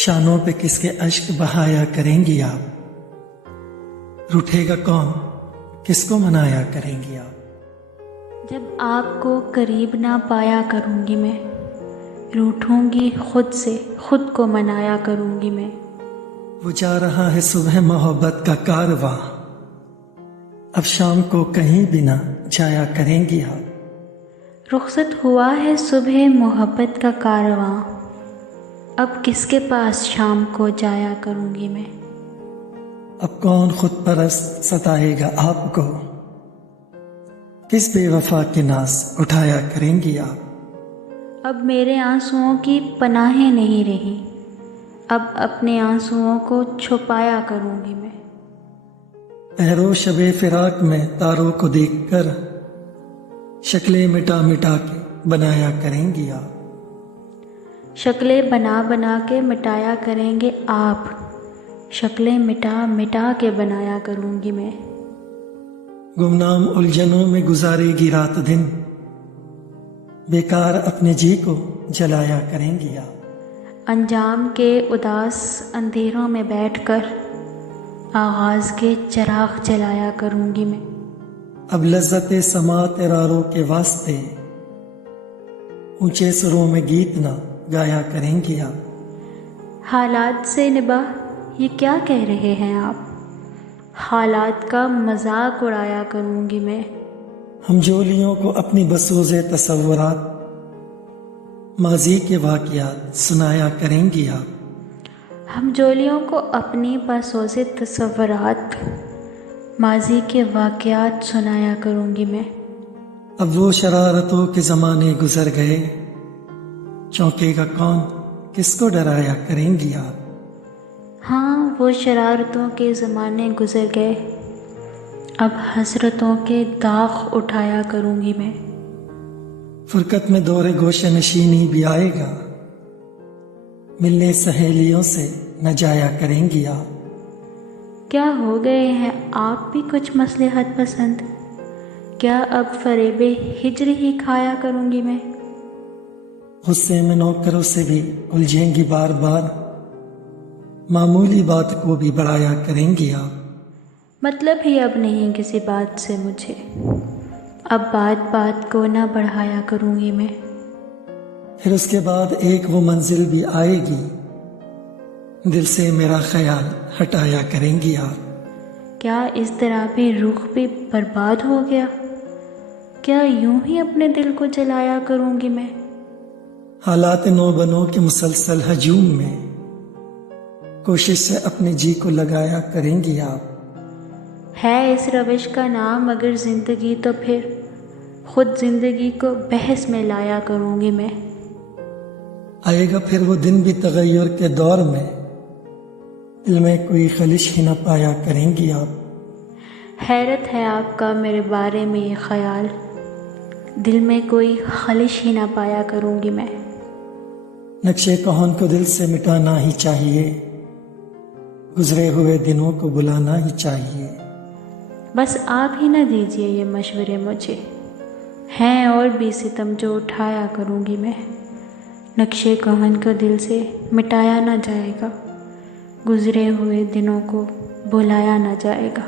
شانوں پہ کس کے اشک بہایا کریں گی آپ؟ روٹھے گا کون، کس کو منایا کریں گی آپ؟ جب آپ کو قریب نہ پایا کروں گی میں، روٹھوں گی خود سے، خود کو منایا کروں گی میں۔ وہ جا رہا ہے صبح محبت کا کارواں، اب شام کو کہیں بھی نہ جایا کریں گی آپ؟ رخصت ہوا ہے صبح محبت کا کارواں، اب کس کے پاس شام کو جایا کروں گی میں۔ اب کون خود پرست ستائے گا آپ کو، کس بے وفا کے ناز اٹھایا کریں گی آپ؟ اب میرے آنسوؤں کی پناہیں نہیں رہی، اب اپنے آنسوؤں کو چھپایا کروں گی میں۔ پہرو شب فراق میں تاروں کو دیکھ کر شکلیں مٹا مٹا کے بنایا کریں گی آپ؟ شکلیں بنا بنا کے مٹایا کریں گے آپ، شکلیں مٹا مٹا کے بنایا کروں گی میں۔ گمنام الجھنوں میں گزارے گی رات دن، بیکار اپنے جی کو جلایا کریں گی آپ؟ انجام کے اداس اندھیروں میں بیٹھ کر آغاز کے چراغ جلایا کروں گی میں۔ اب لذت سماعت اراروں کے واسطے اونچے سروں میں گیت نہ گایا کریں گی آپ؟ حالات سے نباہ یہ کیا کہہ رہے ہیں آپ، حالات کا مذاق اڑایا کروں گی میں۔ ہم جولیوں کو اپنی بسوز تصورات ماضی کے واقعات سنایا کریں گی آپ؟ ہم جولیوں کو اپنی بسوز تصورات ماضی کے واقعات سنایا کروں گی میں۔ اب وہ شرارتوں کے زمانے گزر گئے، چونکے گا کون، کس کو ڈرایا کریں گی آپ؟ ہاں وہ شرارتوں کے زمانے گزر گئے، اب حسرتوں کے داغ اٹھایا کروں گی میں۔ فرقت میں دور گوشہ نشینی بھی آئے گا، ملنے سہیلیوں سے نہ جایا کریں گی آپ؟ کیا ہو گئے ہیں آپ بھی کچھ مصلحت پسند، کیا اب فریب ہجر ہی کھایا کروں گی میں۔ غصے میں نوکروں سے بھی الجھیں گی بار بار، معمولی بات کو بھی بڑھایا کریں گی آپ؟ مطلب ہی اب نہیں کسی بات سے مجھے، اب بات بات کو نہ بڑھایا کروں گی میں۔ پھر اس کے بعد ایک وہ منزل بھی آئے گی، دل سے میرا خیال ہٹایا کریں گی آپ؟ کیا اس طرح بھی رخ بھی برباد ہو گیا، کیا یوں ہی اپنے دل کو جلایا کروں گی میں۔ حالات نو بنو کے مسلسل ہجوم میں کوشش سے اپنے جی کو لگایا کریں گی آپ؟ ہے اس روش کا نام اگر زندگی تو پھر خود زندگی کو بحث میں لایا کروں گی میں۔ آئے گا پھر وہ دن بھی تغیر کے دور میں، دل میں کوئی خلش ہی نہ پایا کریں گی آپ؟ حیرت ہے آپ کا میرے بارے میں یہ خیال، دل میں کوئی خلش ہی نہ پایا کروں گی میں۔ نقشے کہن کو دل سے مٹانا ہی چاہیے، گزرے ہوئے دنوں کو بلانا ہی چاہیے۔ بس آپ ہی نہ دیجیے یہ مشورے مجھے، ہیں اور بھی ستم جو اٹھایا کروں گی میں۔ نقشے کہن کو دل سے مٹایا نہ جائے گا، گزرے ہوئے دنوں کو بلایا نہ جائے گا۔